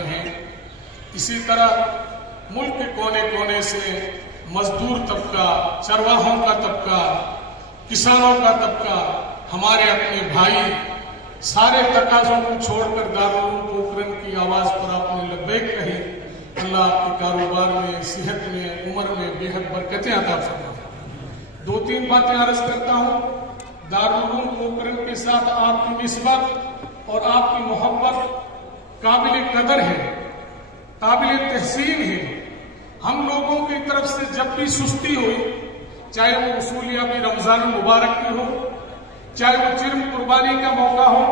کرتے ہیں، اسی طرح ملک کے کونے کونے سے مزدور طبقہ، چرواہوں کا طبقہ، کسانوں کا طبقہ، ہمارے اپنے بھائی، سارے تقاضوں کو چھوڑ کر دارالعلوم پوکھرن کی آواز پر آپ نے لبیک کہی۔ اللہ آپ کے کاروبار میں، صحت میں، عمر میں بے حد برکتیں عطا فرمائے۔ دو تین باتیں عرض کرتا ہوں۔ دارالعلوم پوکھرن کے ساتھ آپ کی نسبت اور آپ کی محبت قابل قدر ہے، قابل تحسین ہے۔ ہم لوگوں کی طرف سے جب بھی سستی ہوئی، چاہے وہ وصولیابی رمضان المبارک کی ہو، چاہے وہ جرم قربانی کا موقع ہو،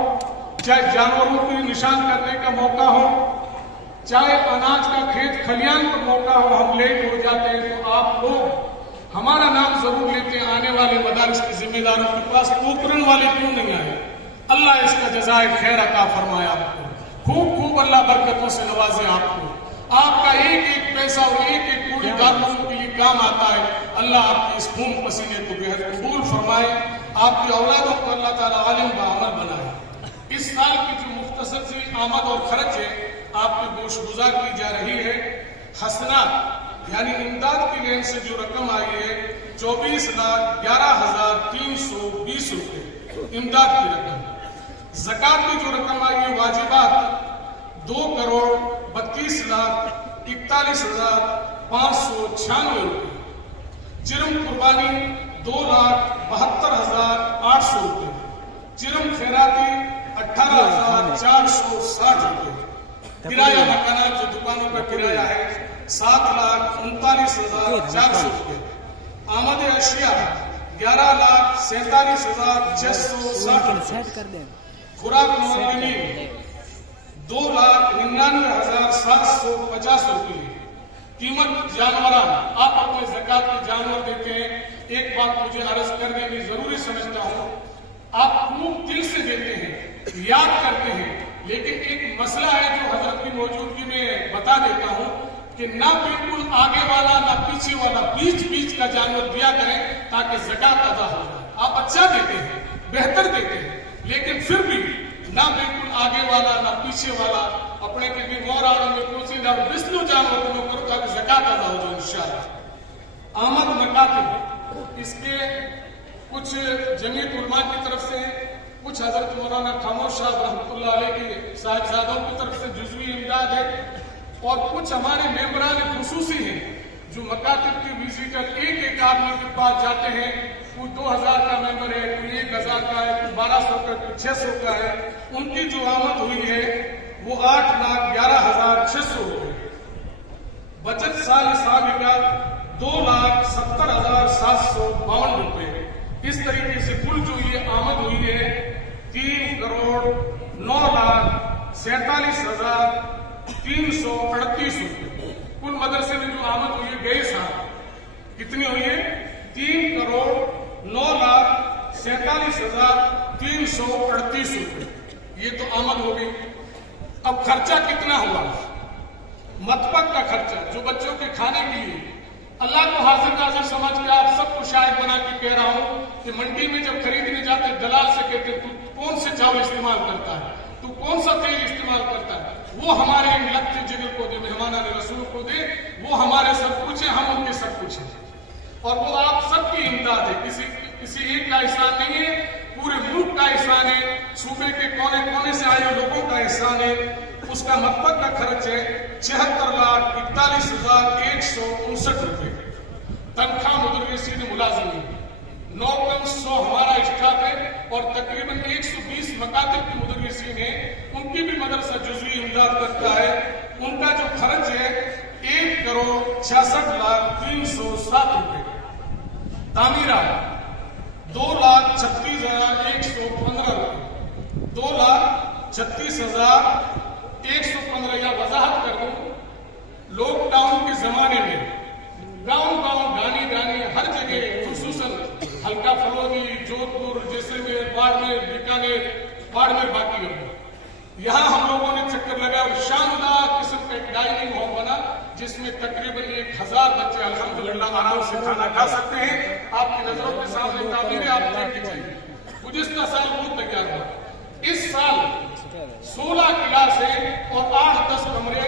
چاہے جانوروں کو نشان کرنے کا موقع ہو، چاہے اناج کا کھیت کھلیان کا موقع ہو، ہم لیٹ ہو جاتے ہیں تو آپ لوگ ہمارا نام ضرور لیتے ہیں۔ آنے والے مدارس کے ذمہ داروں کے پاس پوکھرن والے کیوں نہیں آئے؟ اللہ اس کا جزائے خیر عطا فرمائے آپ کو، خوب خوب اللہ برکتوں سے نوازے آپ کو۔ آپ کا ایک ایک پیسہ اور ایک ایک کوڑی دارالعلوم کے لیے کام آتا ہے۔ اللہ آپ کے اس خون پسینے کو بے حد قبول فرمائے، آپ کی اولادوں کو اللہ تعالیٰ عالم بعمل بنائے۔ اس سال کی جو مختصر سی آمد اور خرچ ہے آپ کی گوش گزار کی جا رہی ہے۔ حسنات یعنی امداد کی لین سے جو رقم آئی ہے 24,11,320 روپے امداد کی رقم۔ زکوٰۃ کی جو رقم آئی ہے واجبات 2,32,41,596 روپے۔ جرم قربانی 2,72,800 روپے۔ جرم خیراتی 18,460 روپے۔ کرایہ مکانات جو دکانوں کا کرایہ ہے 7,39,400 روپے۔ آمد اشیاء 11,47,660 روپے۔ خوراک معلمین 2,99,750 روپے۔ قیمت جانوران، آپ اپنے زکوٰۃ کے جانور دیتے ہیں۔ ایک بات مجھے عرض کرنے میں ضروری سمجھتا ہوں، آپ خوب دل سے دیتے ہیں، یاد کرتے ہیں، لیکن ایک مسئلہ ہے جو حضرت کی موجودگی میں بتا دیتا ہوں کہ نہ بالکل آگے والا نہ پیچھے والا، بیچ بیچ کا جانور دیا کریں تاکہ زکوٰۃ ادا ہو جائے۔ آپ اچھا دیتے ہیں، بہتر دیتے ہیں، لیکن پھر بھی نہ بالکل آگے والا نہ پیچھے والا، اپنے کے بھی غور آرام میں کوسی نہ بسلو جانور کو کرو تاکہ زکوٰۃ ادا ہو جائے انشاءاللہ۔ آمد مکاتب، اس کے کچھ جمعیت علماء کی طرف سے، کچھ حضرت مولانا خاموش صاحب رحمۃ اللہ علیہ کے صاحبزادوں کی طرف سے جزوی امداد ہے، اور کچھ ہمارے ممبران خصوصی ہیں جو مکاتب کے وزیٹر ایک ایک آدمی کے پاس جاتے ہیں۔ کوئی 2,000 کا ممبر ہے، کوئی 1,000 کا ہے، کوئی 1,200 کا، کوئی 600 کا ہے۔ ان کی جو آمد ہوئی ہے وہ 8,11,600 روپے۔ بچت سال سابقہ 2,70,752 روپے۔ اس طریقے سے کل جو یہ آمد ہوئی ہے 3,09,47,338 روپے۔ کل مدرسے میں جو آمد ہوئی ہے گئے سال کتنی ہوئی ہے؟ 3,09,47,338 روپے۔ یہ تو آمد ہو گئی۔ اب خرچہ کتنا ہوا؟ مطبخ کا خرچہ جو بچوں کے کھانے کے لیے، اللہ کو حاضر ناظر سمجھ کے آپ سب کو شاہد بنا کے کہہ رہا ہوں کہ منڈی میں جب خریدنے جاتے دلال سے کہتے تو کون سے چاول استعمال کرتا ہے، تو کون سا تیل استعمال کرتا ہے، وہ ہمارے لگتے جگر کو دے، مہمانان رسول کو دے، وہ ہمارے سب کچھ ہیں، ہم ان کے سب کچھ ہیں۔ اور وہ آپ سب کی امداد ہے، کسی ایک کا احسان نہیں ہے، پورے ملک کا احسان ہے، صوبے کے کونے کونے سے آئے لوگوں کا احسان ہے۔ اس کا مطبخ کا خرچ ہے 76,41,159 روپے۔ تنخواہ مدرسین ملازمین 9,100 ہمارا اسٹاف ہے، اور تقریباً 120 مکاتب کے مدرسین ہیں، ان کی بھی مدرسہ جزوی امداد کرتا ہے۔ ان کا جو خرچ ہے 1,66,307 روپے۔ تعمیرات 2,36,115 روپے۔ 2,36,115۔ یا وضاحت کر دوں، لاک ڈاؤن کے زمانے میں گاؤں گانی ہر جگہ، خصوصاً حلقہ فلونی، جودھ پور، جیسلمیر، باڑمیر، بیکانیر، باقی ہو، یہاں ہم لوگوں نے چکر لگا اور شاندار قسم کا ایک ڈائننگ ہال بنا جس میں تقریباً 1,000 بچے الحمدللہ آرام سے کھانا کھا سکتے ہیں۔ آپ کی نظروں کے سامنے تعمیریں آپ دیکھ چاہیے۔ گزشتہ سال وہ تیار ہوا، اس سال 16 کلاس ہے اور 8-10 کمرے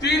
3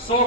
100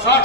60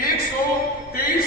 123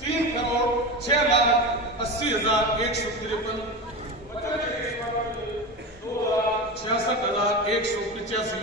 3,06,80,153, 2,66,185